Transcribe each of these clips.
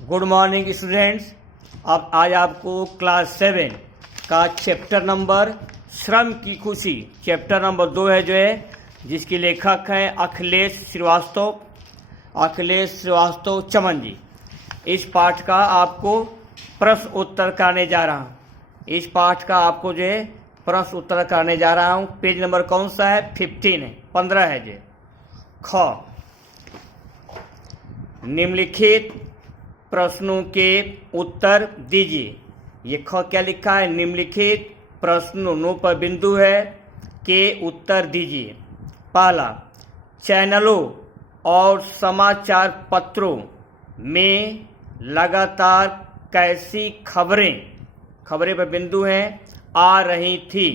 Good morning students. अब आज आपको क्लास 7 का चैप्टर नंबर श्रम की खुशी चैप्टर नंबर 2 है जो है जिसके लेखक हैं अखिलेश श्रीवास्तव चमन जी। इस पाठ का आपको प्रश्न उत्तर कराने जा रहा हूँ। इस पाठ का आपको जो है प्रश्न उत्तर कराने जा रहा हूँ। पेज नंबर कौन सा है? 15 है, 15 है जो। ख, निम्नलिखित प्रश्नों के उत्तर दीजिए। ये ख क्या लिखा है? निम्नलिखित प्रश्नों नो पर बिंदु है के उत्तर दीजिए। पहला, चैनलों और समाचार पत्रों में लगातार कैसी खबरें पर बिंदु हैं आ रही थी?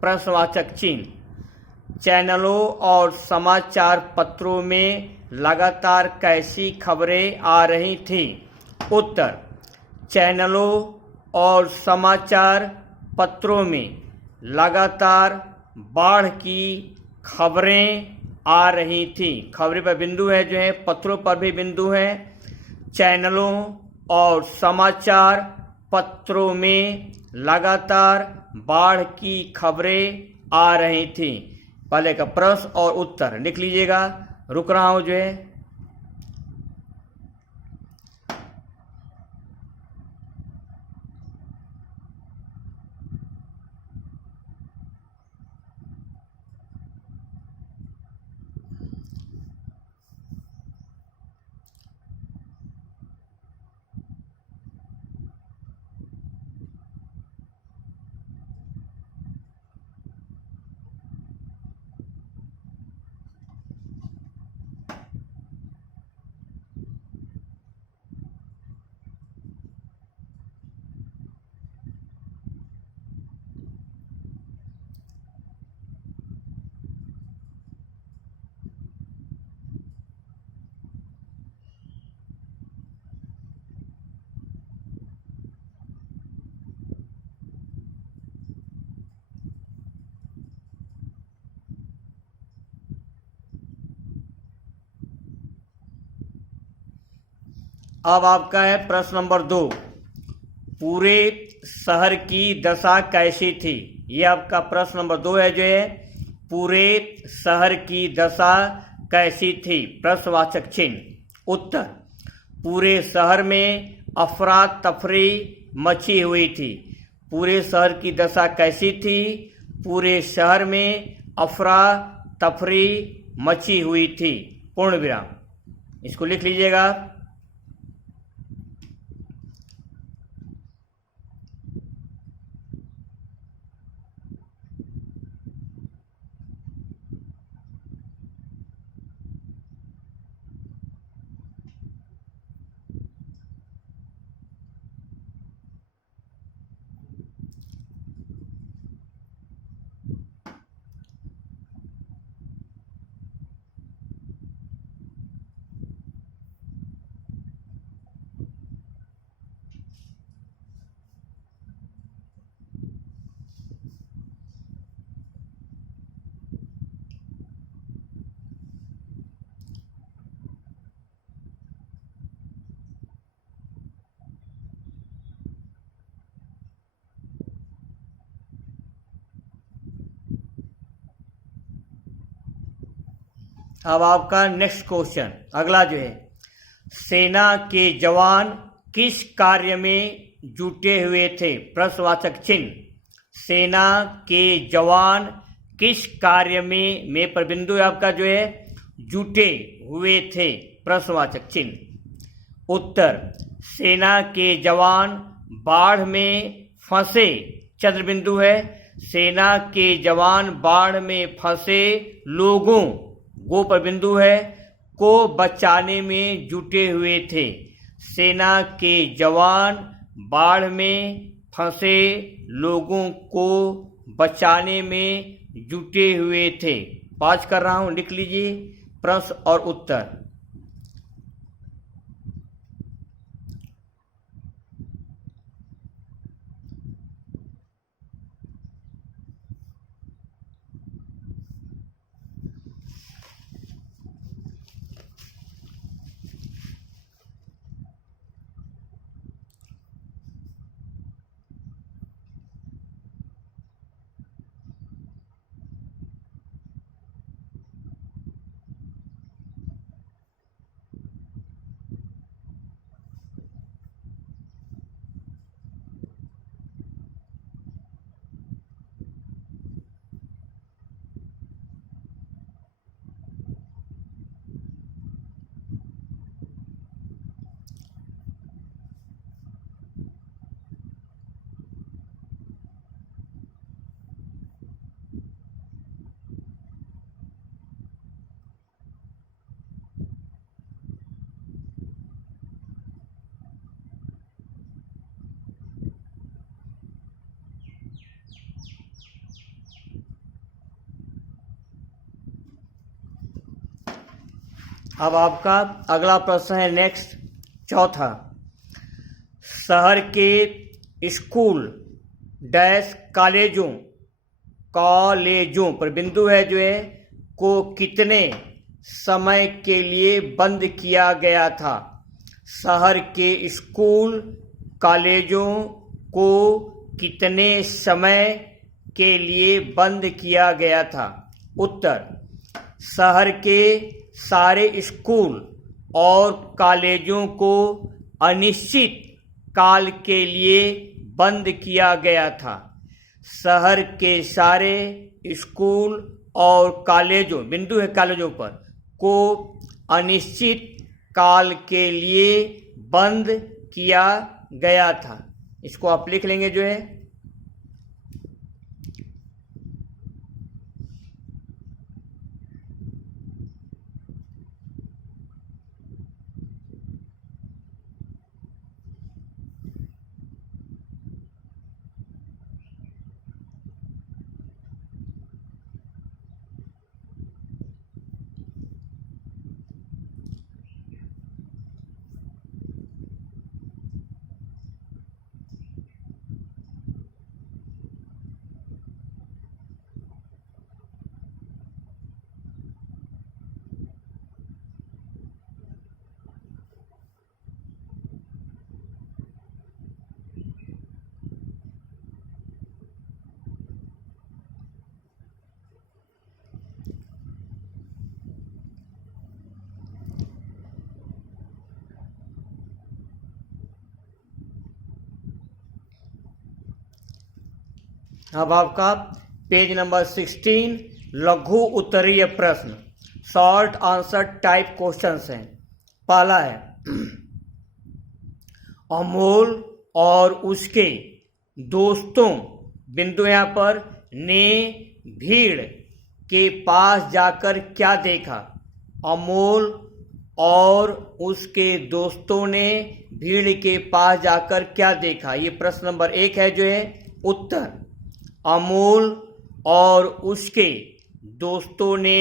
प्रश्नवाचक चिन्ह। चैनलों और समाचार पत्रों में लगातार कैसी खबरें आ रही थी? उत्तर, चैनलों और समाचार पत्रों में लगातार बाढ़ की खबरें आ रही थी। खबरें पर बिंदु है जो है, पत्रों पर भी बिंदु है। चैनलों और समाचार पत्रों में लगातार बाढ़ की खबरें आ रही थी। पहले का प्रश्न और उत्तर लिख लीजिएगा। रुक रहा हूं जो है। अब आपका है प्रश्न नंबर 2। पूरे शहर की दशा कैसी थी? ये आपका प्रश्न नंबर 2 है जो है। पूरे शहर की दशा कैसी थी? प्रश्नवाचक चिन्ह। उत्तर, पूरे शहर में अफरा तफरी मची हुई थी। पूरे शहर की दशा कैसी थी? पूरे शहर में अफरा तफरी मची हुई थी। पूर्ण विराम। इसको लिख लीजिएगा। अब आपका नेक्स्ट क्वेश्चन अगला जो है, सेना के जवान किस कार्य में जुटे हुए थे? प्रश्नवाचक चिन्ह। सेना के जवान किस कार्य में पर बिंदु है आपका जो है, जुटे हुए थे। प्रश्नवाचक चिन्ह। उत्तर, सेना के जवान बाढ़ में फंसे, चंद्र बिंदु है। सेना के जवान बाढ़ में फंसे लोगों, गो पर बिंदु है, को बचाने में जुटे हुए थे। सेना के जवान बाढ़ में फंसे लोगों को बचाने में जुटे हुए थे। पाँच कर रहा हूं, लिख लीजिए प्रश्न और उत्तर। अब आपका अगला प्रश्न है नेक्स्ट, चौथा। शहर के स्कूल डैश कॉलेजों पर बिंदु है जो है को कितने समय के लिए बंद किया गया था। शहर के स्कूल कॉलेजों को कितने समय के लिए बंद किया गया था। उत्तर, शहर के सारे स्कूल और कॉलेजों को अनिश्चित काल के लिए बंद किया गया था। शहर के सारे स्कूल और कॉलेजों, बिंदु है कॉलेजों पर, को अनिश्चित काल के लिए बंद किया गया था। इसको आप लिख लेंगे जो है। अब आपका पेज नंबर 16, लघु उत्तरीय प्रश्न, शॉर्ट आंसर टाइप क्वेश्चंस हैं। पहला है, अमोल और उसके दोस्तों, बिंदु यहाँ पर, ने भीड़ के पास जाकर क्या देखा। अमोल और उसके दोस्तों ने भीड़ के पास जाकर क्या देखा। ये प्रश्न नंबर 1 है जो है। उत्तर, अमोल और उसके दोस्तों ने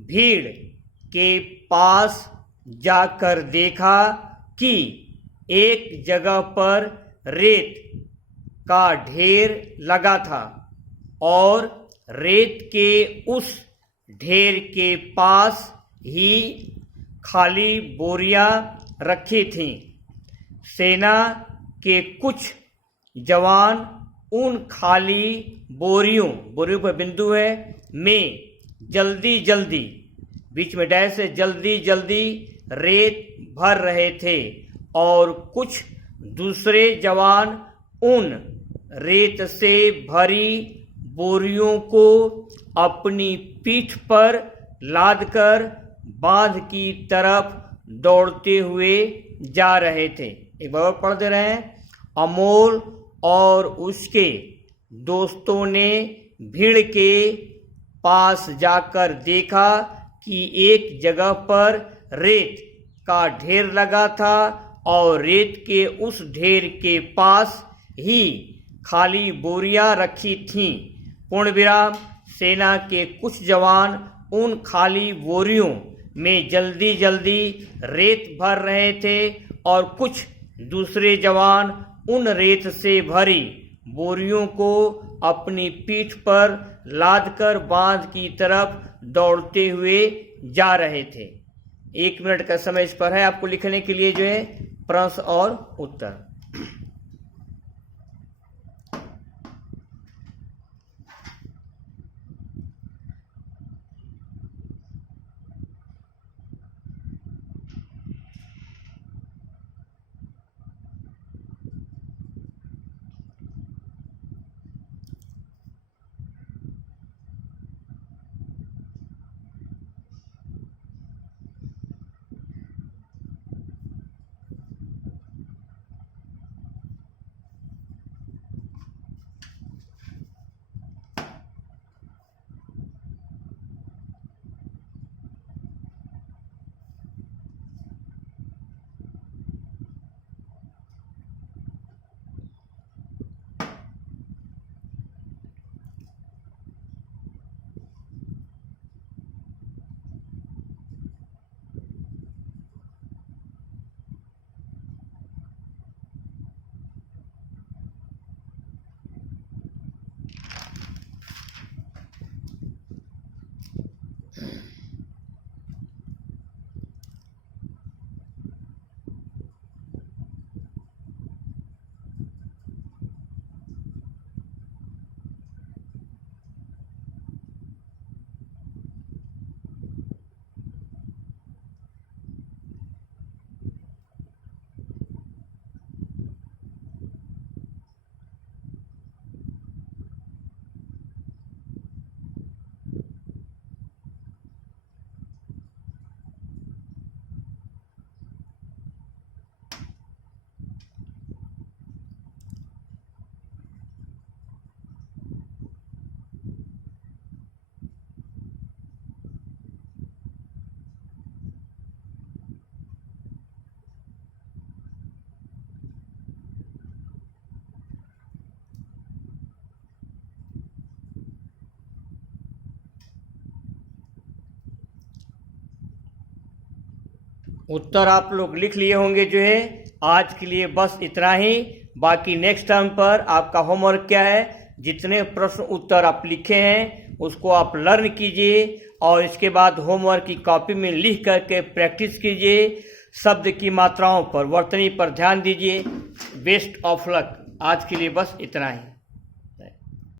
भीड़ के पास जाकर देखा कि एक जगह पर रेत का ढेर लगा था और रेत के उस ढेर के पास ही खाली बोरियां रखी थीं। सेना के कुछ जवान उन खाली बोरियों पर बिंदु है में जल्दी जल्दी, बीच में डैश से, जल्दी जल्दी रेत भर रहे थे और कुछ दूसरे जवान उन रेत से भरी बोरियों को अपनी पीठ पर लादकर बांध की तरफ दौड़ते हुए जा रहे थे। एक बार और पढ़ दे रहे हैं। अमोल और उसके दोस्तों ने भीड़ के पास जाकर देखा कि एक जगह पर रेत का ढेर लगा था और रेत के उस ढेर के पास ही खाली बोरियां रखी थीं। पूर्ण विराम। सेना के कुछ जवान उन खाली बोरियों में जल्दी जल्दी रेत भर रहे थे और कुछ दूसरे जवान उन रेत से भरी बोरियों को अपनी पीठ पर लादकर बांध की तरफ दौड़ते हुए जा रहे थे। 1 मिनट का समय इस पर है आपको लिखने के लिए जो है प्रश्न और उत्तर। उत्तर आप लोग लिख लिए होंगे जो है। आज के लिए बस इतना ही। बाकी नेक्स्ट टर्म पर आपका होमवर्क क्या है, जितने प्रश्न उत्तर आप लिखे हैं उसको आप लर्न कीजिए और इसके बाद होमवर्क की कॉपी में लिख करके प्रैक्टिस कीजिए। शब्द की मात्राओं पर, वर्तनी पर ध्यान दीजिए। Best of luck. आज के लिए बस इतना ही।